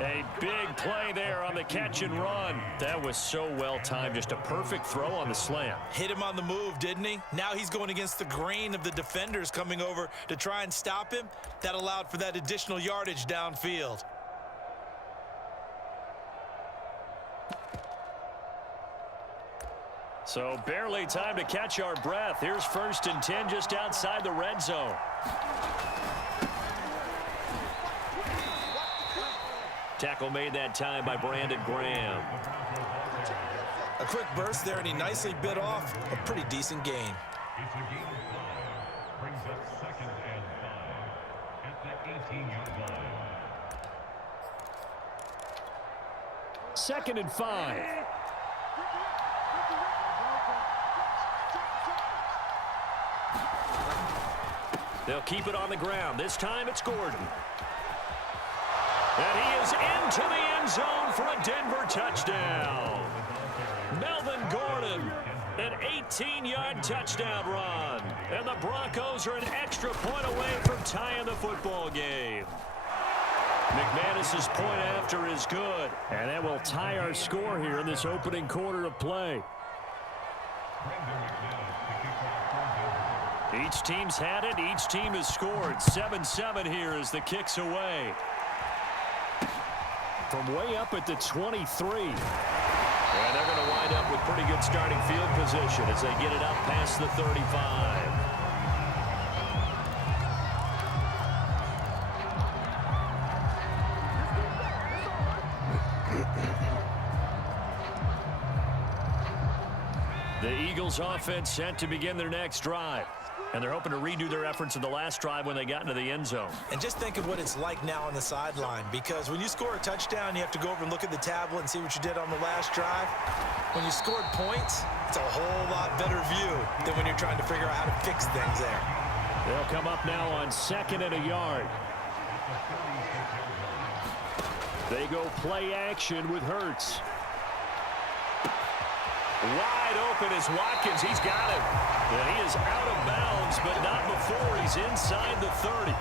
A big play there on the catch and run. That was so well timed. Just a perfect throw on the slam. Hit him on the move, didn't he? Now he's going against the grain of the defenders coming over to try and stop him. That allowed for that additional yardage downfield. So barely time to catch our breath. Here's 1st and 10 just outside the red zone. Tackle made that time by Brandon Graham. A quick burst there, and he nicely bit off a pretty decent gain. Brings up 2nd and 5 at the 18-yard line. 2nd and 5. They'll keep it on the ground. This time it's Gordon. And he is into the end zone for a Denver touchdown. Melvin Gordon, an 18-yard touchdown run. And the Broncos are an extra point away from tying the football game. McManus's point after is good. And that will tie our score here in this opening quarter of play. Each team's had it. Each team has scored. 7-7 here as the kick's away. From way up at the 23. And they're going to wind up with pretty good starting field position as they get it up past the 35. The Eagles offense set to begin their next drive. And they're hoping to redo their efforts in the last drive when they got into the end zone. And just think of what it's like now on the sideline, because when you score a touchdown, you have to go over and look at the tablet and see what you did on the last drive. When you scored points, it's a whole lot better view than when you're trying to figure out how to fix things there. They'll come up now on 2nd and a yard. They go play action with Hurts. Wide open is Watkins. He's got it. And he is out of bounds, but not before he's inside the 30.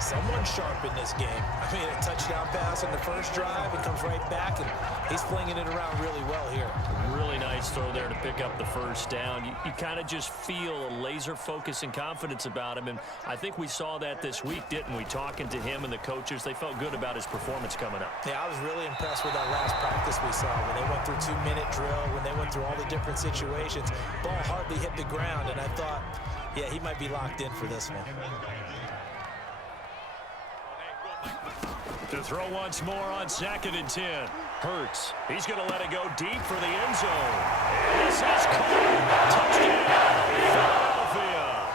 Someone sharp in this game. I mean, a touchdown pass on the first drive and comes right back, and he's flinging it around really well here. Really nice throw there to pick up the first down. You kind of just feel a laser focus and confidence about him, and I think we saw that this week, didn't we? Talking to him and the coaches, they felt good about his performance coming up. Yeah, I was really impressed with that last practice we saw when they went through 2-minute drill, when they went through all the different situations. Ball hardly hit the ground, and I thought, yeah, he might be locked in for this one. To throw once more on 2nd and 10. Hurts. He's going to let it go deep for the end zone. And this is caught. Touchdown, Philadelphia.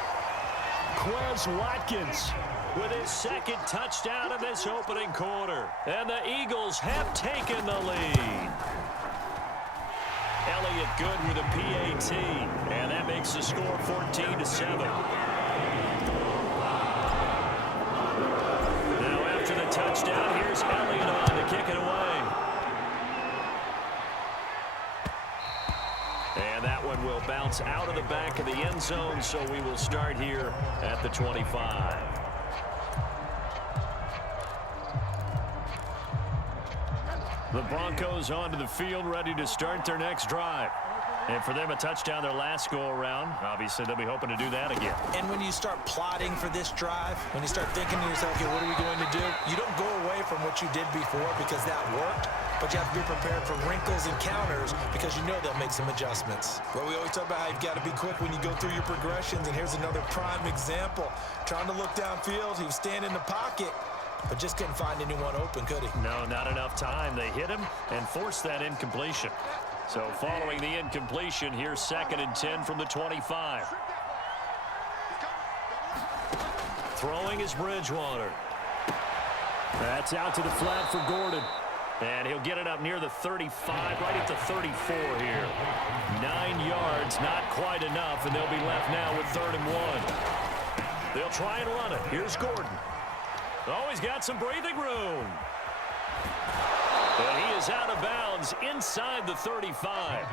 Quez Watkins with his 2nd touchdown in this opening quarter. And the Eagles have taken the lead. Elliott good with a PAT. And that makes the score 14-7. Touchdown. Here's Elliott on to kick it away. And that one will bounce out of the back of the end zone, so we will start here at the 25. The Broncos onto the field, ready to start their next drive. And for them, a touchdown their last go-around. Obviously, they'll be hoping to do that again. And when you start plotting for this drive, when you start thinking to yourself, okay, what are we going to do? You don't go away from what you did before because that worked, but you have to be prepared for wrinkles and counters because you know they'll make some adjustments. Well, we always talk about how you've got to be quick when you go through your progressions, and here's another prime example. Trying to look downfield, he was standing in the pocket, but just couldn't find anyone open, could he? No, not enough time. They hit him and forced that incompletion. So following the incompletion, here's 2nd and 10 from the 25. Throwing is Bridgewater. That's out to the flat for Gordon. And he'll get it up near the 35, right at the 34 here. 9 yards, not quite enough, and they'll be left now with 3rd and 1. They'll try and run it. Here's Gordon. Oh, he's got some breathing room. And he is out of bounds inside the 35.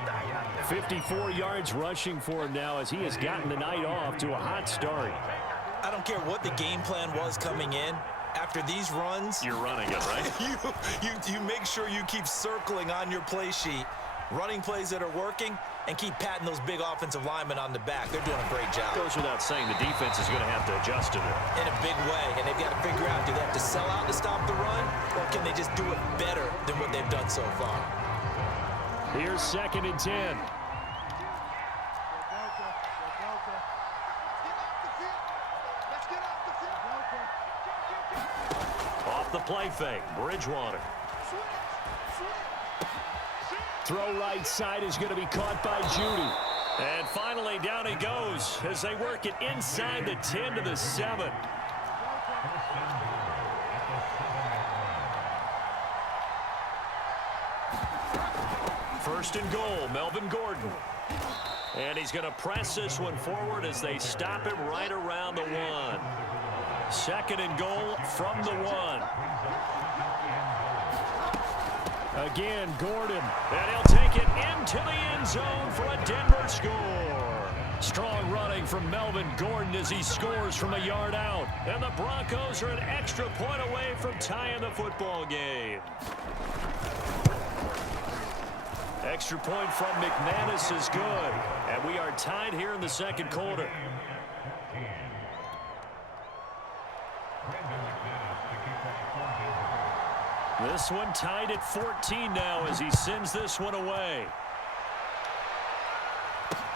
54 yards rushing for him now as he has gotten the night off to a hot start. I don't care what the game plan was coming in. After these runs, you're running it, right? you make sure you keep circling on your play sheet, running plays that are working, and keep patting those big offensive linemen on the back. They're doing a great job. Goes without saying the defense is going to have to adjust to it. In a big way, and they've got to figure out, do they have to sell out to stop the run, or can they just do it better than what they've done so far? Here's 2nd and 10. Off the play fake, Bridgewater. Throw right side is going to be caught by Judy. And finally, down he goes as they work it inside the 10 to the 7. First and goal, Melvin Gordon. And he's going to press this one forward as they stop him right around the 1. 2nd and goal from the 1. Again, Gordon. And he'll take it into the end zone for a Denver score. Strong running from Melvin Gordon as he scores from a yard out. And the Broncos are an extra point away from tying the football game. Extra point from McManus is good. And we are tied here in the 2nd quarter. This one tied at 14 now as he sends this one away.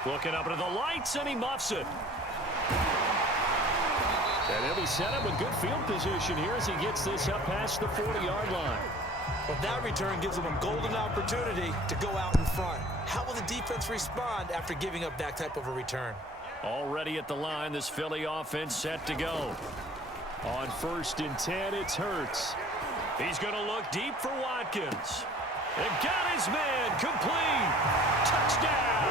Looking up into the lights, and he muffs it. And he'll be set up with good field position here as he gets this up past the 40-yard line. Well, that return gives them a golden opportunity to go out in front. How will the defense respond after giving up that type of a return? Already at the line, this Philly offense set to go. On 1st and 10, it's Hurts. He's going to look deep for Watkins. And got his man complete. Touchdown.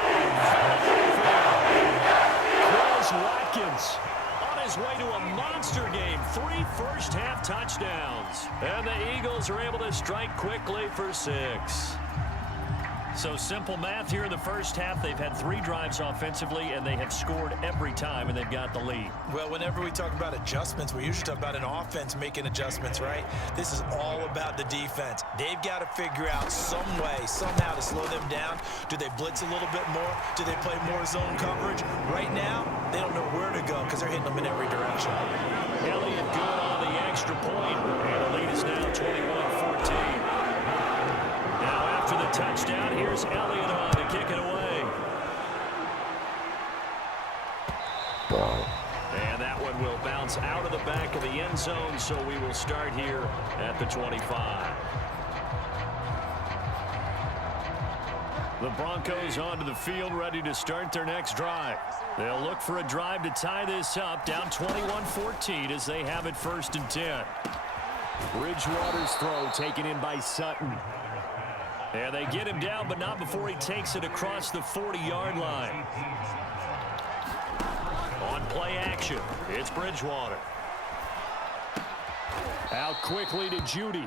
Chris Watkins on his way to a monster game. 3 first-half touchdowns. And the Eagles are able to strike quickly for 6. So simple math here in the first half. They've had 3 drives offensively, and they have scored every time, and they've got the lead. Well, whenever we talk about adjustments, we usually talk about an offense making adjustments, right? This is all about the defense. They've got to figure out some way, somehow to slow them down. Do they blitz a little bit more? Do they play more zone coverage? Right now, they don't know where to go because they're hitting them in every direction. Elliott good on the extra point, and the lead is now 21-14. After the touchdown, here's Elliott on to kick it away. And that one will bounce out of the back of the end zone, so we will start here at the 25. The Broncos onto the field, ready to start their next drive. They'll look for a drive to tie this up, down 21-14 as they have it 1st and 10. Bridgewater's throw taken in by Sutton. And they get him down, but not before he takes it across the 40-yard line. On play action, it's Bridgewater. Out quickly to Judy.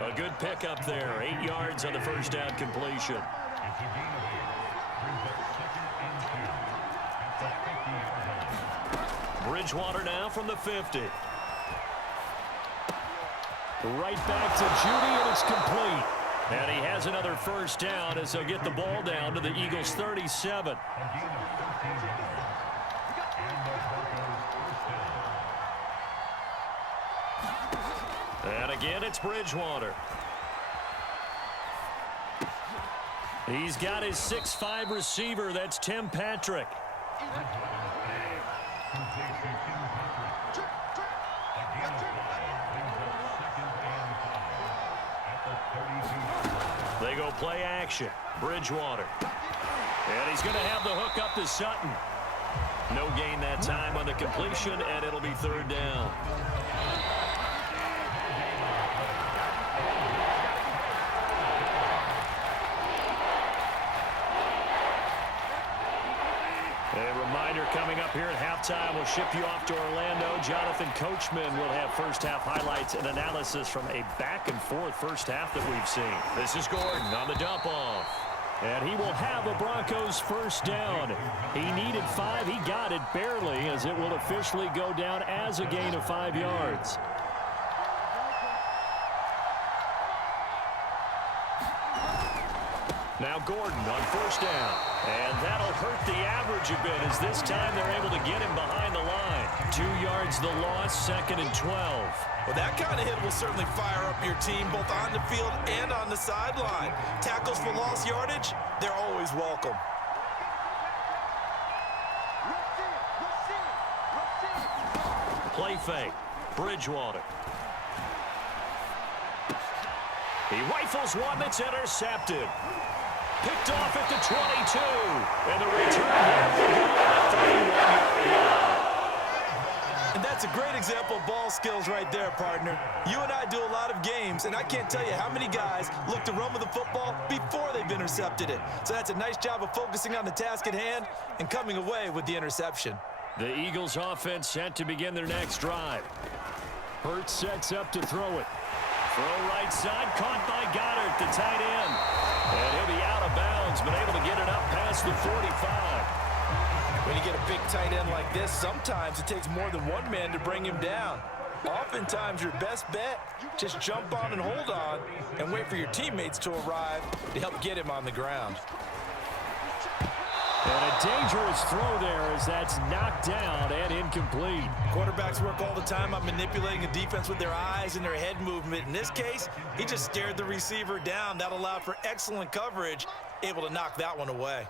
A good pickup there, 8 yards on the first down completion. Bridgewater now from the 50. Right back to Judy, and it's complete. And he has another first down as they'll get the ball down to the Eagles' 37. And again, it's Bridgewater. He's got his 6'5" receiver. That's Tim Patrick. They go play action. Bridgewater. And he's going to have the hook up to Sutton. No gain that time on the completion, and it'll be 3rd down. A reminder coming up here at halftime, we'll ship you off to Orlando. Jonathan Coachman will have first-half highlights and analysis from a back-and-forth first half that we've seen. This is Gordon on the dump-off. And he will have a Broncos first down. He needed 5. He got it barely, as it will officially go down as a gain of 5 yards. Now Gordon on first down. And that'll hurt the average a bit, as this time they're able to get him behind the line. 2 yards the loss, 2nd and 12. Well, that kind of hit will certainly fire up your team, both on the field and on the sideline. Tackles for lost yardage, they're always welcome. Play fake. Bridgewater. He rifles one that's intercepted. Picked off at the 22. And the return here will go at the 31-yard line. And that's a great example of ball skills right there, partner. You and I do a lot of games, and I can't tell you how many guys look to run with the football before they've intercepted it. So that's a nice job of focusing on the task at hand and coming away with the interception. The Eagles offense set to begin their next drive. Hurts sets up to throw it. Throw right side, caught by Goddard, the tight end. And he'll be out of bounds, but able to get it up past the 45. When you get a big tight end like this, sometimes it takes more than one man to bring him down. Oftentimes, your best bet, just jump on and hold on and wait for your teammates to arrive to help get him on the ground. And a dangerous throw there, as that's knocked down and incomplete. Quarterbacks work all the time on manipulating a defense with their eyes and their head movement. In this case, he just stared the receiver down. That allowed for excellent coverage, able to knock that one away.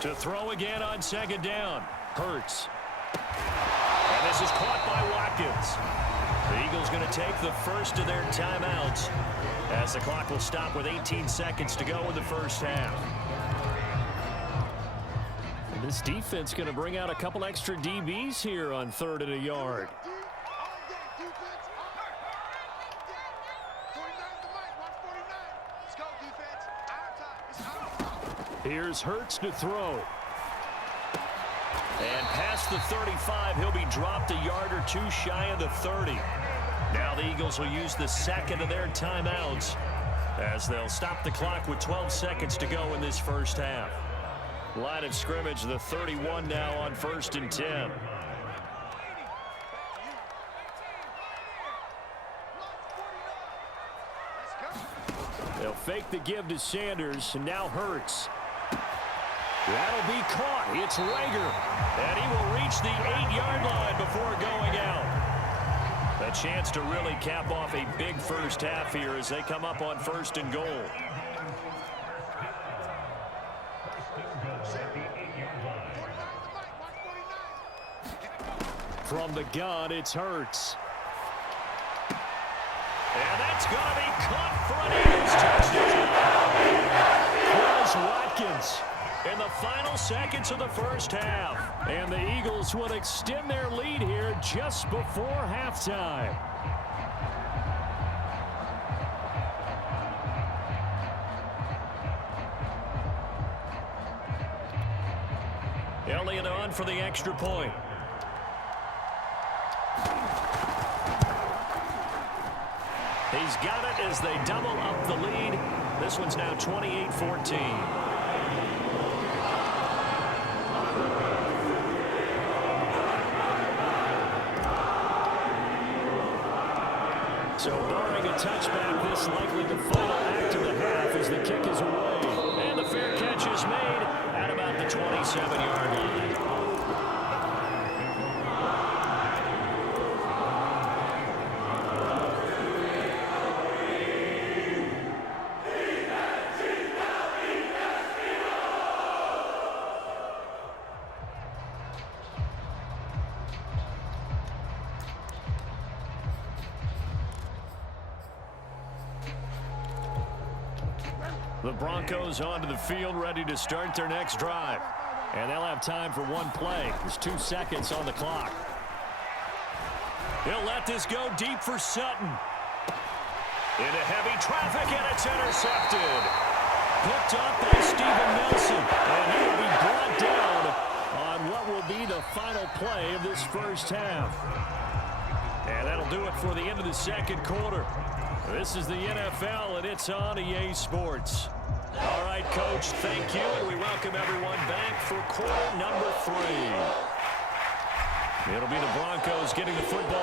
To throw again on 2nd down. Hurts. And this is caught by Watkins. The Eagles going to take the first of their timeouts, as the clock will stop with 18 seconds to go in the first half. And this defense going to bring out a couple extra DBs here on 3rd and a yard. Here's Hurts to throw. And past the 35, he'll be dropped a yard or 2 shy of the 30. Now the Eagles will use the 2nd of their timeouts, as they'll stop the clock with 12 seconds to go in this first half. Line of scrimmage, the 31 now on 1st and 10. They'll fake the give to Sanders, and now Hurts. That'll be caught. It's Rager, and he will reach the 8-yard line before going out. A chance to really cap off a big first half here as they come up on 1st and goal. From the gun, it's Hurts. And that's going to be caught for an Eagles touchdown. Watkins in the final seconds of the first half. And the Eagles will extend their lead here just before halftime. Elliott on for the extra point. He's got it as they double up the lead. This one's now 28-14. So barring a touchback, this likely the final act of the half as the kick is away. And the fair catch is made at about the 27-yard line. The Broncos onto the field, ready to start their next drive. And they'll have time for one play. There's 2 seconds on the clock. He'll let this go deep for Sutton. Into heavy traffic, and it's intercepted. Picked up by Steven Nelson. And he will be brought down on what will be the final play of this first half. And that'll do it for the end of the second quarter. This is the NFL, and it's on EA Sports. All right, Coach, thank you, and we welcome everyone back for quarter number 3. It'll be the Broncos getting the football.